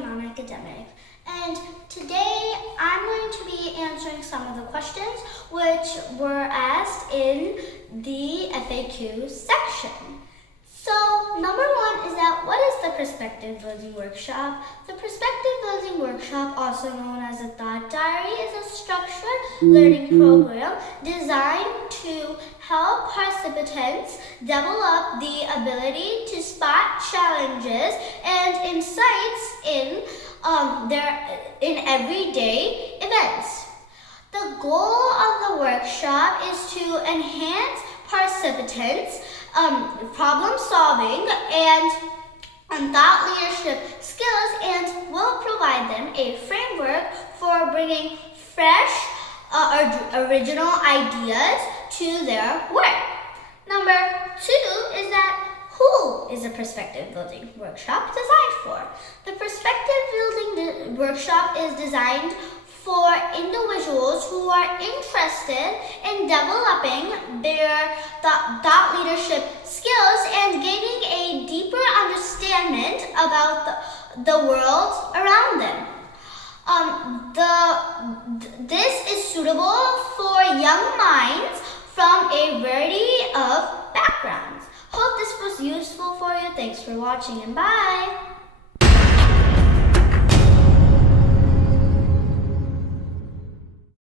non-academic. And today I'm going to be answering some of the questions which were asked in the FAQ section. So number one is that what is the perspective building workshop? The perspective building workshop, also known as a thought diary, is a structured learning program designed to help participants develop the ability to spot challenges and insights in everyday events. The goal of the workshop is to enhance participants' problem solving and thought leadership skills, and will provide them a framework for bringing fresh or original ideas to their work. Number two is that who is a perspective building workshop designed for? The perspective building workshop is designed for individuals who are interested in developing their thought leadership skills and gaining a deeper understanding about the world around them. This is suitable for young minds from a variety of backgrounds. Hope this was useful for you. Thanks for watching and bye.